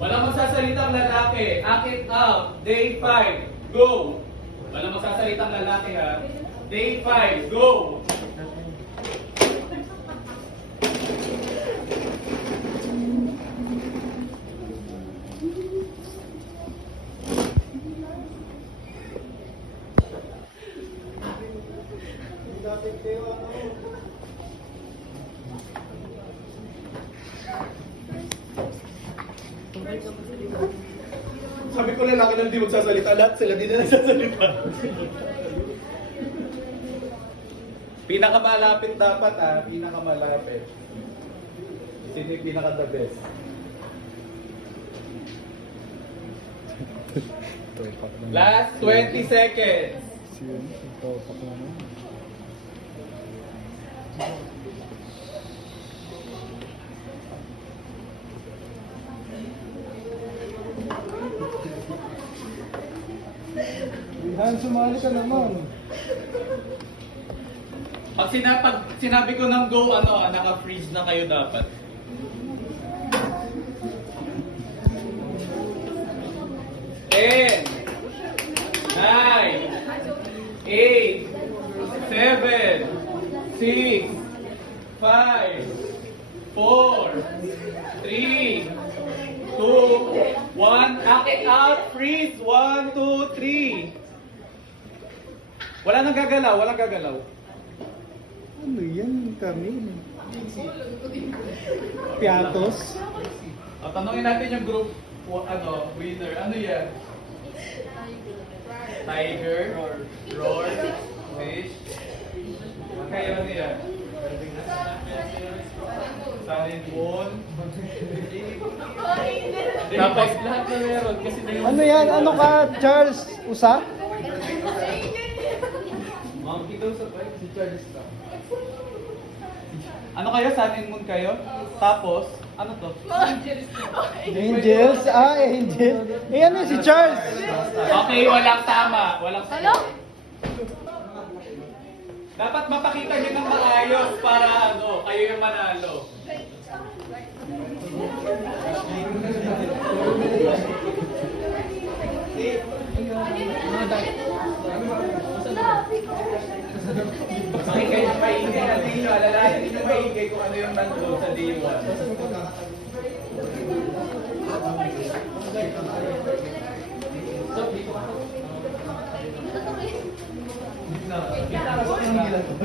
Walang magsasalitang lalaki. Akit out. Day 5. Go. Walang magsasalitang lalaki ha. Day 5. Go. Sabi ko lalaki na hindi magsasalita, lahat sila di na nagsasalita. Pinakamalapit dapat pinakamalapit. Sino yung pinaka-the best? Last 20 seconds. Han, sumali ka naman. Pag sinabi ko ng go, naka-freeze na kayo dapat. Ten, 9, 8, 7, 6, 5, 4, 3, 2, 1. Akit out, freeze. 1, 2, 3. Wala nang gagalaw, walang gagalaw. Ano yan kami? Piatos? Tanungin natin yung group, winner. Ano yan? Tiger? Roar? Fish? Kayo ano yan? Sun and Moon? Tapos lahat na meron kasi na yung... Ano yan? Ano ka, Charles? Usa? Monkey daw sa bike, si Charles lang. Ano kayo? Sun and Moon kayo? Tapos, ano to? Angels? Angel. Eh, ano si Charles? Okay, walang tama. Walang tama. Dapat mapakita niyo ng maayos para kayo yung manalo. Okay, kayo maingay na dito. Alalayan niyo maingay kung ano yung nandun sa D1. So, dito ka. Kita ko ang ginagawa.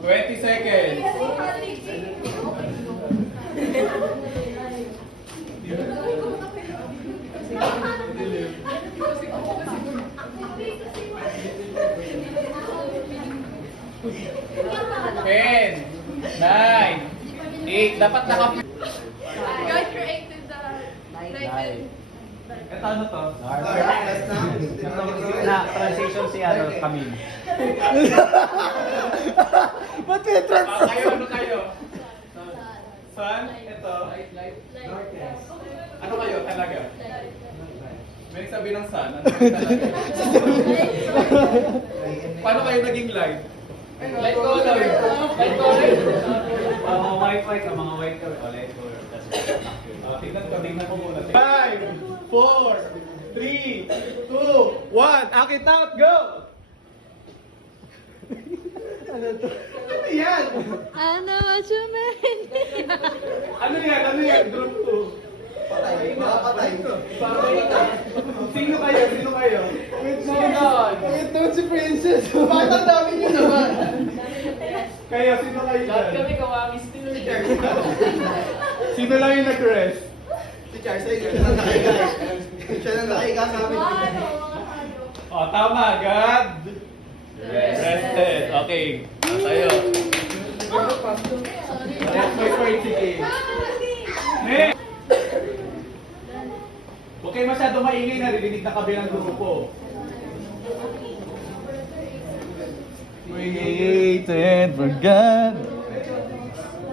20 seconds. Ten, 9, 8. Dapat naka... God created the night. Ito ano to? Na transition si Camille. Ba't may trans? Kayo, ano kayo? Sun? Ito? Ano kayo talaga? May nagsabi ng sun. Ano kayo talaga? Paano kayo naging live? Light color. Light color. Mga white mga white color. Light color. Tingnan ko muna. 5, 4, 3, 2, 1. Akit out, go! Ano to? Ano yan? Ano ba siya Ano yan? Ano yan? Group 2. Patay. Patay. Sino kayo? Sino kayo? Wait naman si Princess. Bakit ang dami nyo naman? Kayo, sino kayo dyan? kami kawamis din. Sino lang yung nag-rest? Si Charles, siya na nakahiga. Siya na nakahiga sa amin. Oh, tama. God rested. Okay. Tayo. That's my party game. Next! Huwag kayo masyado maingay, naririnig na kabilang grupo. Created for God.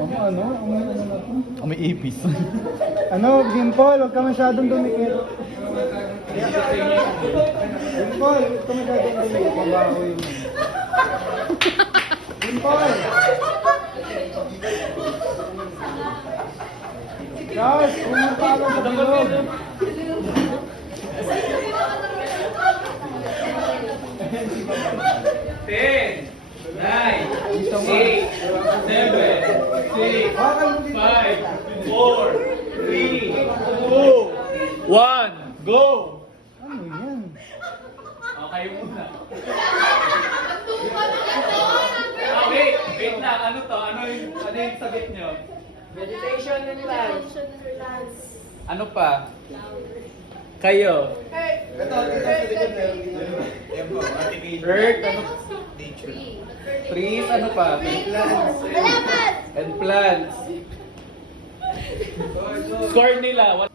Ano na to? May ipis. Ano, Dimple, huwag ka masyadong dumikit. Dimple, huwag ka masyadong dumikit. Mabaho yun. Dimple! Guys, pumunta ka sa bilog. 10, 9, 8, 7, 6, 5, 4, 3, 2, 1, go! Ano yan? Okay muna. Wait lang. Ano to? Ano yung sagot nyo? Meditation and life. Ano pa? Kayo? Ito, sa likod na yun. Yan po, Earth, ano? Trees, ano pa? And plants. Score nila.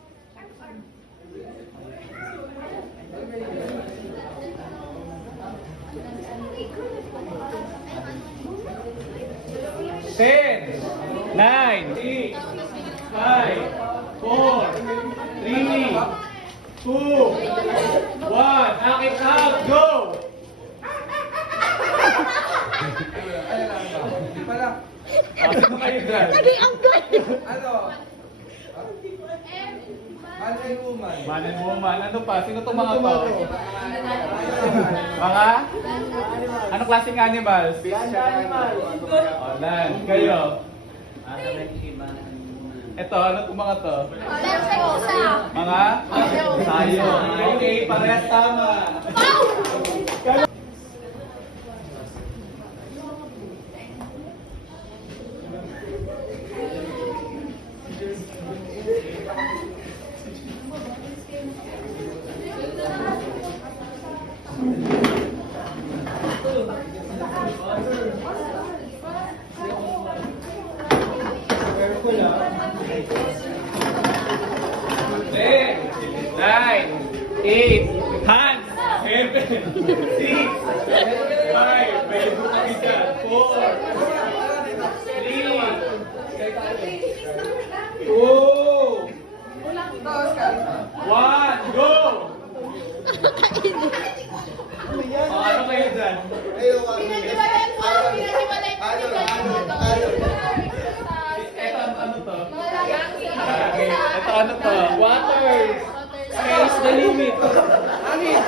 Ten, 9, 8, 5, 4, 3, 2, 1. Akit out, go! Hindi pala. Ano kayo dyan? Ano? Man and woman. Man and woman. Ano pa? Sino itong mga to? Mga? Ano klaseng animals? Oh, land. Kayo? Ito, ano itong mga to? Mga? Tayo. Okay, parehas tama. Ten, 9, 8, hands, 7, 6, 5, may buka kita, 4, 3, 2, 1, go! Oh, ano kayo dyan? Ayaw, Ito, ano to? Okay. Ito, ano to? Water! Sky's the limit! Angin!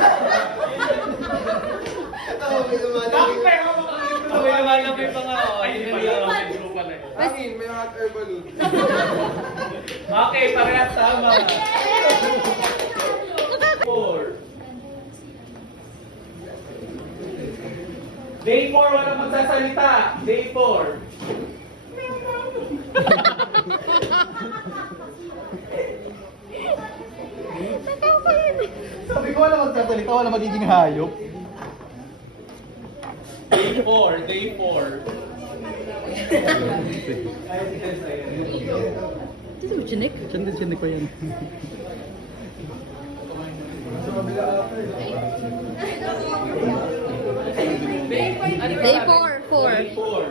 Ito, may lumalaki. May lumalaki pa nga. Ay, hindi pala. May group pala. Hangin, may hot air balloon. Okay, parehas tama. 4. Day 4, walang magsasalita. Day 4. Sabi ko wala magsasalita, wala magiging hayop. Day 4, day 4. Chinik pa yan. Day 4, 4. Day 4.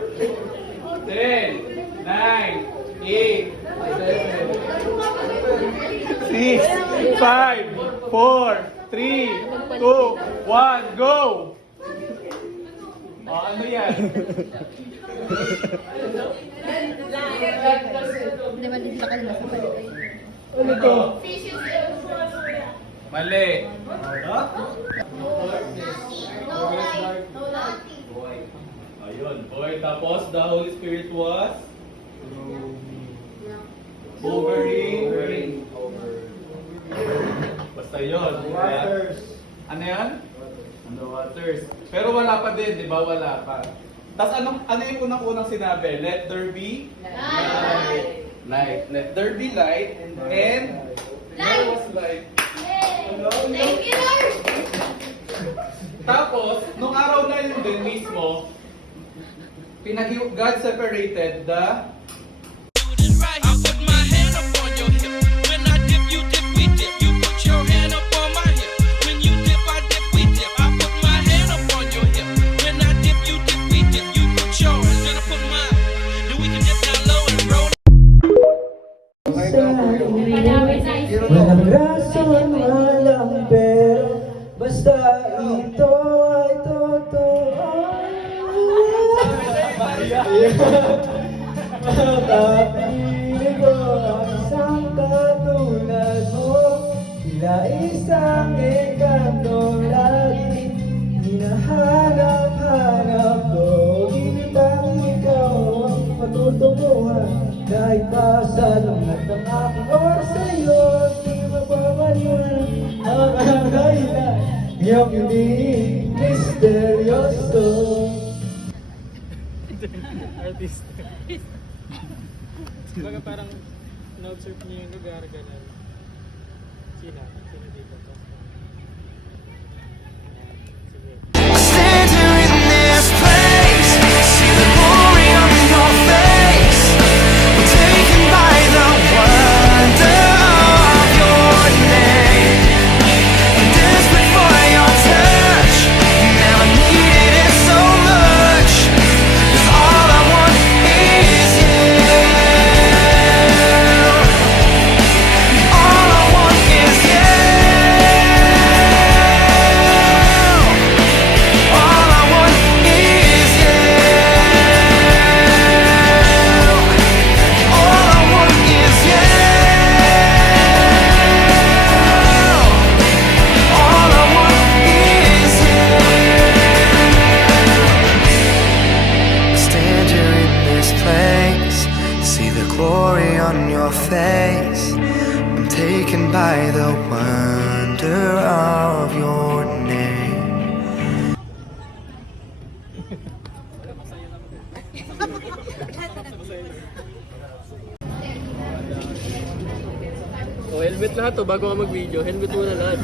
10, 9, 8, 7, 6, 5, 4, 3, 2, 1, go! Oh, ano yan? Hindi ba din sa kanila sa palagay? Ano to? Mali. Ayun, boy. Tapos, the Holy Spirit was? Hovering. Basta yun. Waters. Ano yan? On the waters. Pero wala pa din, di ba? Wala pa. Tapos ano yung unang-unang sinabi? Let there be light. Light. Let there be light. And there was light. Thank you, Lord! Tapos, nung araw na yun din mismo, God separated the I put my hand up on your hip. When I dip, you dip, we dip. You put your hand up on my hip. When you dip, I dip, we dip. I put my hand up on your hip. When I dip, you dip, we dip. You put yours, then I put mine. Then we can dip down low and roll. Walang rason, walang pero basta ito ay totoo. Makapiling ko ang isang katulad mo. Tila isang engkanto lagi hinahanap-hanap ko. Ginitang ikaw ang patutunguhan. Kahit pa sa lahat ng aking oras sa'yo, di mapapaliwan ang kailan. Iyong hindi misteryoso. Artist. Baga parang na-observe niyo yung lugar, gano'n. Sino dito to? Sige. Stand here in this place, see the glory on your face. I'm taken by the wonder of your name. I'm desperate for your touch, never needed it so much. 'Cause all I want is you. All I want is you. All I want is you. All I want is you. All I want is you. Stand here in this place, see the glory on your face. I'm taken by the wonder of your name. O, helmet lahat to bago ka mag-video. Helmet muna lahat.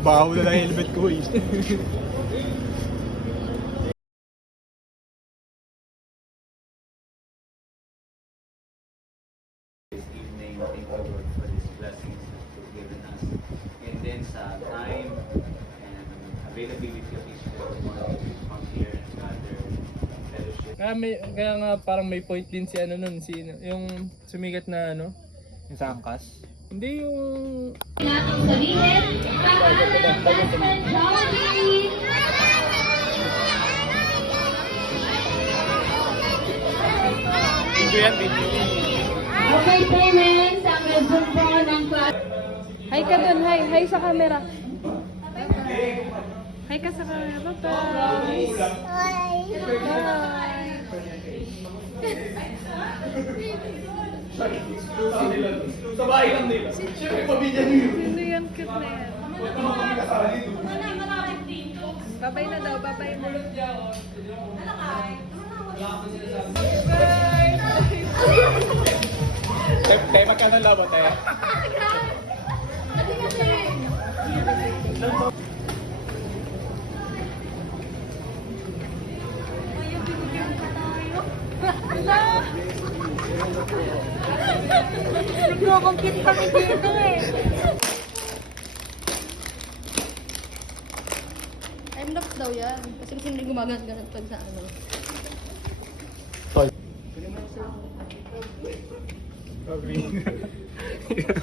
Baho na lang helmet ko eh. Evening, thank you Lord for these blessings that you've given us. And then sa time and availability of each and every one of you to come here and gather fellowship. Kaya nga parang may point din si ano nun, si yung sumigat na ano, yung sa angkas. Hindi yung Natang sabihin, pangalan best friend Jollibee! video yan, video. Okay, parents, ang resume po ng class. Hi ka dun, hi. Hi sa camera. Hi ka sa camera. Bye-bye. Bye. Sa bahay lang nila. Siyempre, pamilya niyo. Hindi yan, cute na yan. Huwag naman kami kasali doon. Bye-bye na daw, bye-bye na. Tayo magkano labo, tayo? Nagko-compete kami dito eh. Time lapse daw yan. Kasi hindi gumaganat-ganat pag sa ano.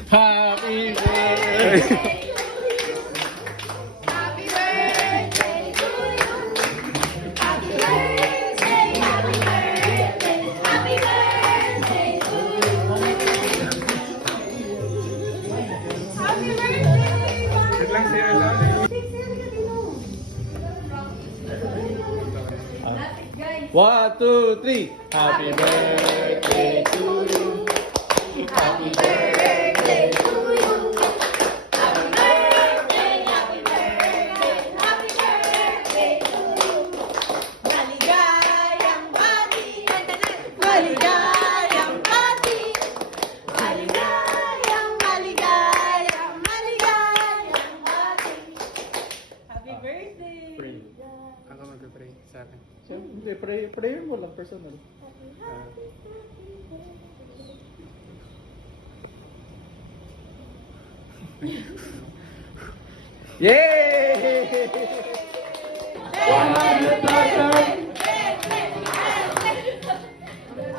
Happy birthday! Happy birthday to you. Happy birthday, happy birthday, happy birthday to you. Happy birthday. 1, 2, 3. Happy birthday to you. Happy birthday to you. Happy birthday, happy birthday, happy birthday to you. Maligayang bati, maligayang bati, maligayang bati. Happy birthday! Pray. Ako mag-pray sa akin. Hindi, prayer mo lang, personal. Yay! 100,000!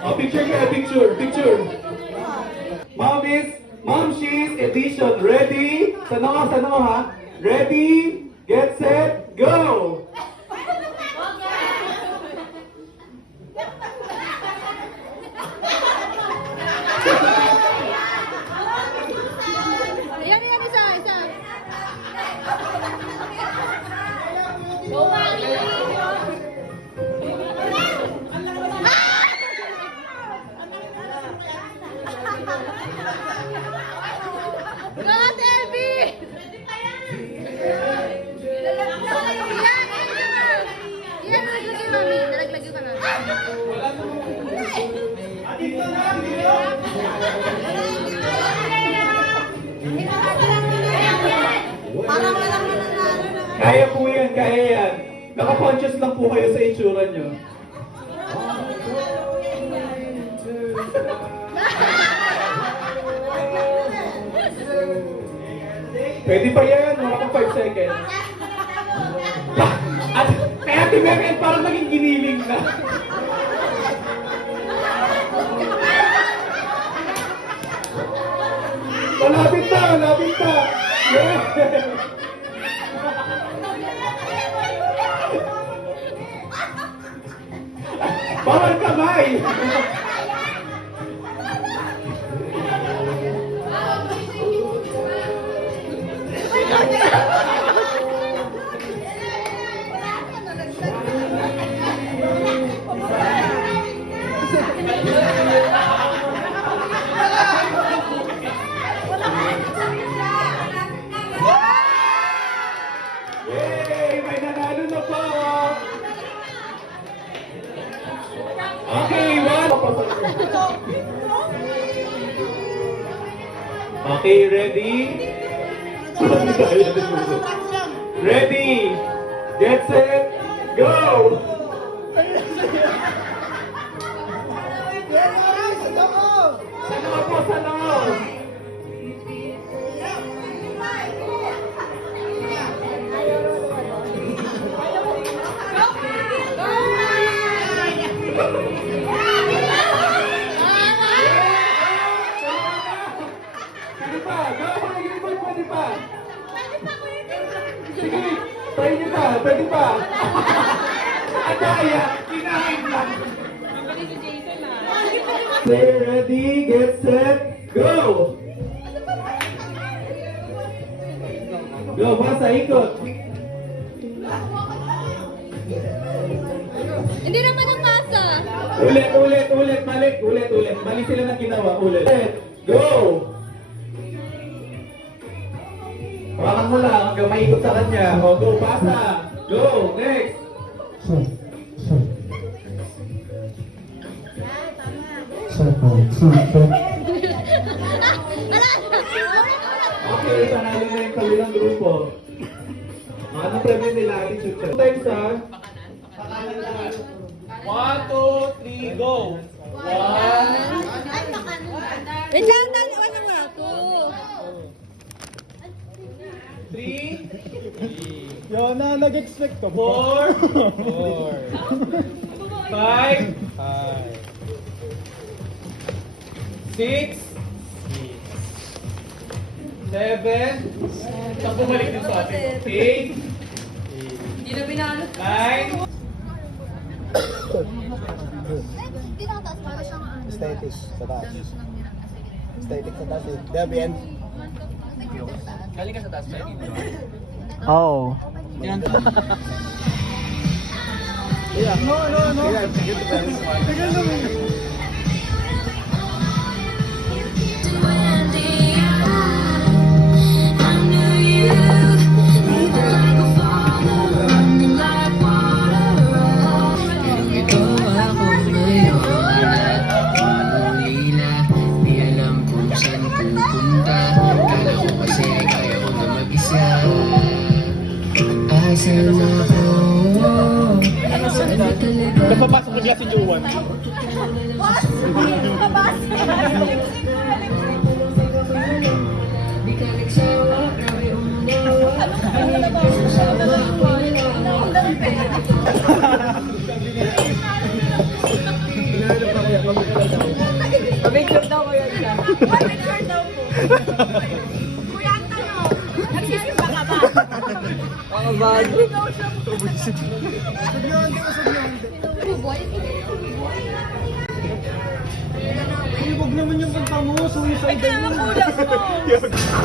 Oh, picture kayo, picture. Momshies edition. Ready? Tanong ha? Ready, get set, go! Wala na. Dito na, dito. Kaya po yan, kaya yan. Naka-conscious lang po kayo sa itsura nyo. Pwede pa yan, mga pang 5 seconds. At kaya si Merian parang naging giniling na. Malapit na, malapit na. Yeah. Bawal kamay! Yay! May nanalo na po! Okay, one. Okay, ready? Ready? Get set, go! Sana po, sana po. Pwede pa, pwede pa. Sige, try niyo pa, pwede pa. Kaya, kinain lang. Stay ready, get set, go! Go, basa, ikot. Hindi naman ang masa. Ulit, balik. Mali sila na ginawa, ulit. Go! Hawakan mo lang hanggang maikot sa kanya. O, go, pasa. Go, next. Okay, panalo na yung kabilang grupo. Ano premyo nila? Attitude test. Times ha? 1, 2, 3, go! 1, Wait lang, wala nga po. 3, Yun na, nag-expect ko. 4, 5, 6, 7, saan bumalik din sa atin? 8, Hindi na binalo. 9, Aesthetic sa taas. Aesthetic sa taas eh. Debian. Galing ka sa taas tayo dito. Oo. No. Tigil naman. Napapasok na si Juwan. Pabigyan daw ko yun siya. Pabigyan daw po. Kuya, ang tanong, nagsisimba ka ba? Mga bago. Huwag naman yung kanta mo. Suicide Kaya nga kulang mo.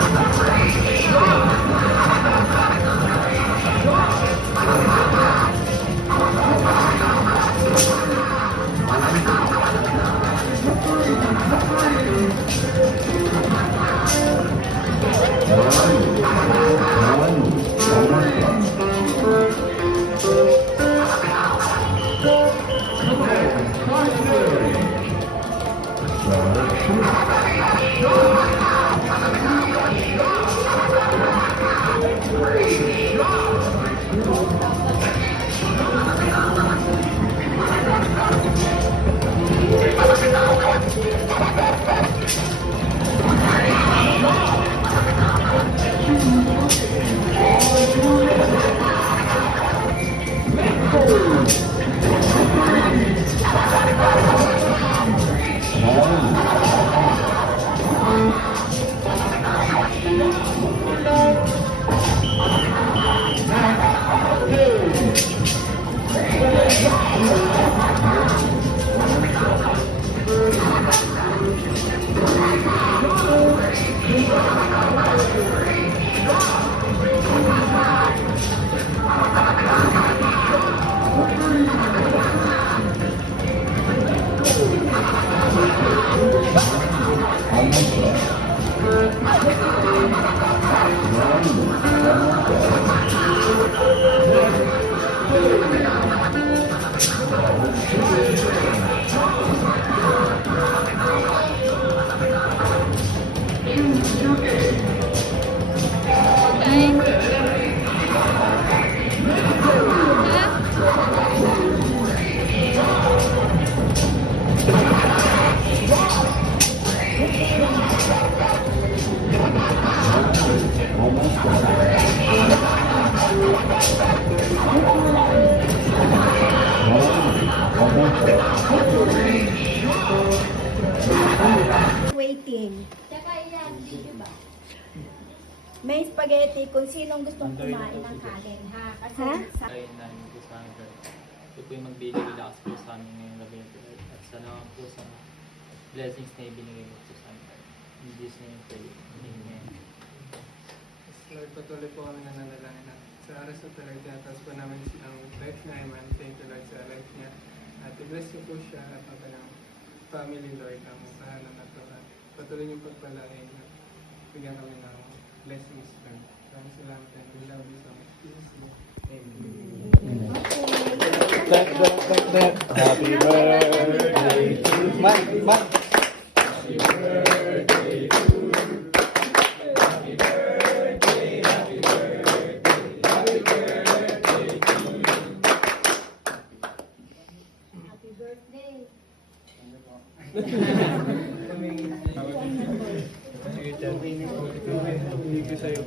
Waiting. May spaghetti kung sinong gustong kumain ng kanin, ha? Kasi sa... Ay, namin po sa amin. Ito po yung magbibigay-relax po sa amin ngayong gabi. At sana po sa blessings na ibinigay po sa amin. In Jesus name po. Amen. Lord, patuloy po kami nananalangin na sa aras na talaga tinataas po namin ang life niya, Iman. Thank you, Lord, sa life niya. At i-bless niyo po siya at ang kanyang family, Lord, ang tahanan na ito. At patuloy niyo pagpalain at bigyan kami ng blessings, Lord. Maraming salamat and we love you so much. Jesus name. Amen. Happy birthday to Mike. Happy birthday. Thank you sa'yo.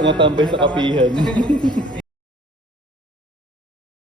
Mga tambay sa kapihan.